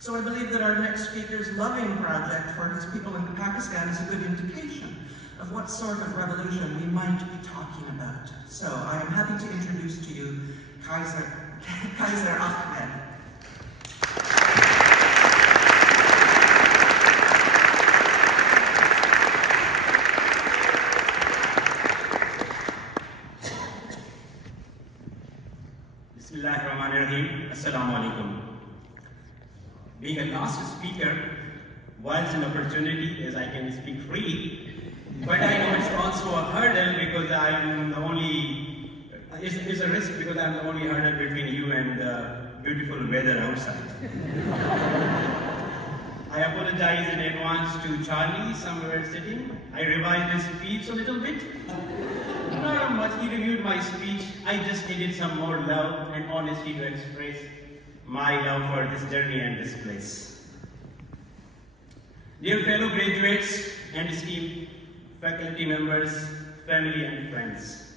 So I believe that our next speaker's loving project for his people in Pakistan is a good indication of what sort of revolution we might be talking about. So I am happy to introduce to you Qaisar Ahmed. Bismillahirrahmanirrahim. Assalamu alaikum. Being a last speaker, whilst an opportunity as I can speak freely, but I know it's also a hurdle because I am the only, it's a risk because I'm the only hurdle between you and the beautiful weather outside. I apologize in advance to Charlie, somewhere sitting. I revised his speech a little bit. Not much, he reviewed my speech. I just needed some more love and honesty to express my love for this journey and this place. Dear fellow graduates and esteemed faculty members, family and friends.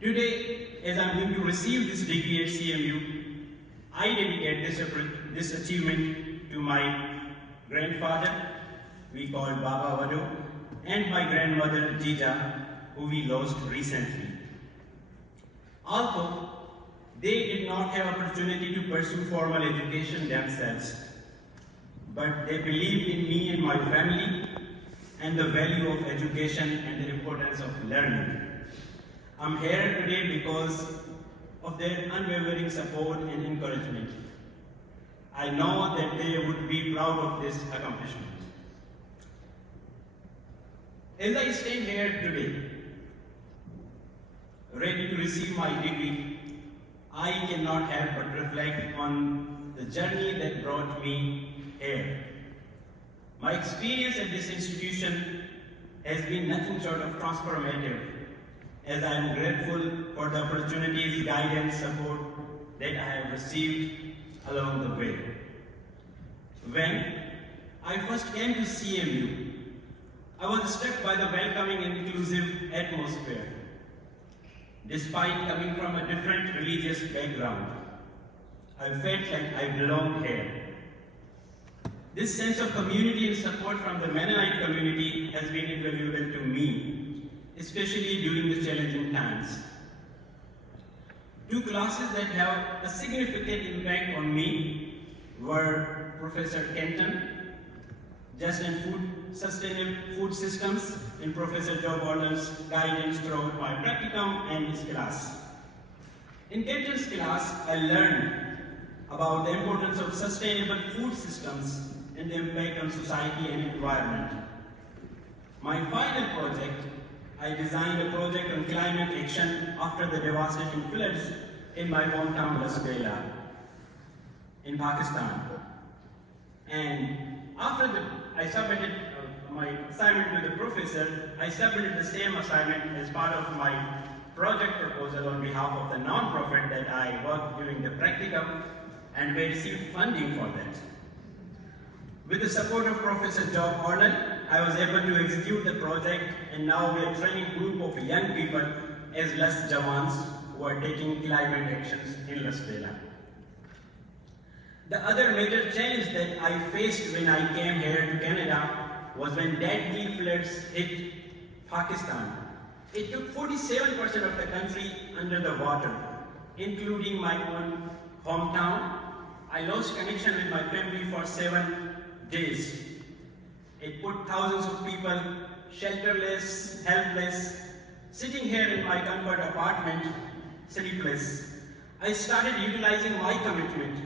Today, as I'm going to receive this degree at CMU, I dedicate this achievement to my grandfather, we call Baba Wado, and my grandmother Jija, who we lost recently. Although they did not have opportunity to pursue formal education themselves, but they believed in me and my family and the value of education and the importance of learning. I'm here today because of their unwavering support and encouragement. I know that they would be proud of this accomplishment. As I stand here today, ready to receive my degree, I cannot help but reflect on the journey that brought me here. My experience at this institution has been nothing short of transformative, as I am grateful for the opportunities, guidance, support that I have received along the way. When I first came to CMU, I was struck by the welcoming and inclusive atmosphere. Despite coming from a different religious background, I felt like I belonged here. This sense of community and support from the Mennonite community has been invaluable to me, especially during the challenging times. Two classes that have a significant impact on me were Professor Kenton, Just and Sustainable Food Systems, and Professor Joe Gordon's guidance throughout my practicum and his class. In Kenton's class, I learned about the importance of sustainable food systems and the impact on society and environment. My final project, I designed a project on climate action after the devastating floods in my hometown Lasbela in Pakistan. And after I submitted my assignment to the professor, I submitted the same assignment as part of my project proposal on behalf of the non-profit that I worked during the practicum, and we received funding for that. With the support of Professor Joe Gordon, I was able to execute the project, and now we are training a group of young people as Les Jawans who are taking climate actions in Lasbela. The other major challenge that I faced when I came here to Canada was when deadly floods hit Pakistan. It took 47% of the country under the water, including my own hometown. I lost connection with my family for 7 days. It put thousands of people shelterless, helpless, sitting here in my comfort apartment, sleepless. I started utilizing my commitment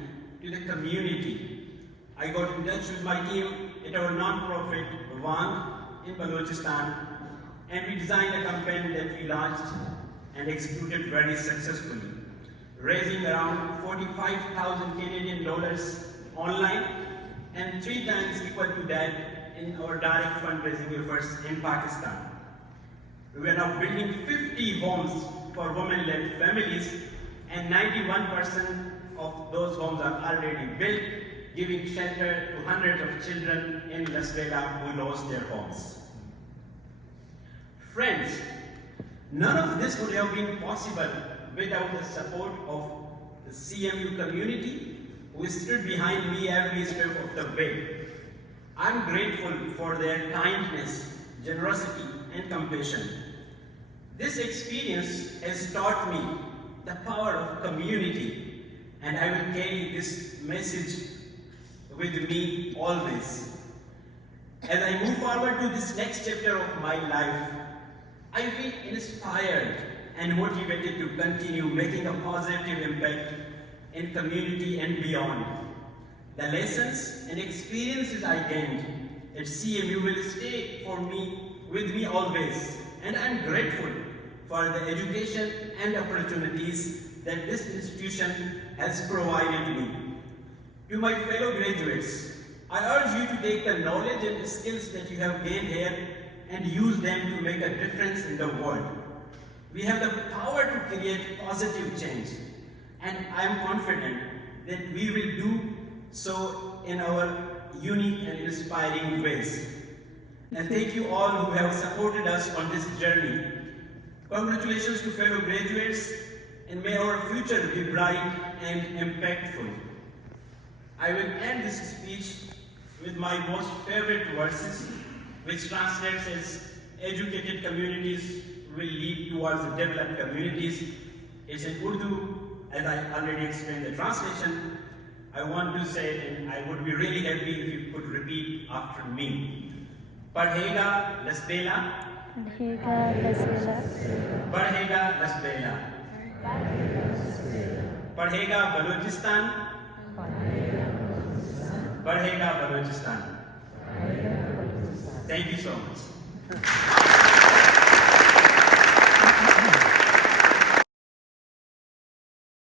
to the community. I got in touch with my team at our non-profit WANG in Balochistan, and we designed a campaign that we launched and executed very successfully, raising around 45,000 Canadian dollars online and 3 times equal to that in our direct fundraising efforts in Pakistan. We are now building 50 homes for women-led families, and 91% of those homes are already built, giving shelter to hundreds of children in Lasbela who lost their homes. Friends, none of this would have been possible without the support of the CMU community who stood behind me every step of the way. I'm grateful for their kindness, generosity, and compassion. This experience has taught me the power of community, and I will carry this message with me always. As I move forward to this next chapter of my life, I feel inspired and motivated to continue making a positive impact in community and beyond. The lessons and experiences I gained at CMU will stay with me always, and I'm grateful for the education and opportunities that this institution has provided me. To my fellow graduates, I urge you to take the knowledge and skills that you have gained here and use them to make a difference in the world. We have the power to create positive change, and I am confident that we will do so in our unique and inspiring ways. And thank you all who have supported us on this journey. Congratulations to fellow graduates, and may our future be bright and impactful. I will end this speech with my most favorite verses, which translates as educated communities will lead towards developed communities. It's in Urdu, as I already explained the translation. I want to say, and I would be really happy if you could repeat after me. Padhega Lasbela. Padhega Lasbela. Padhega Balochistan. Padhega Balochistan. Thank you so much.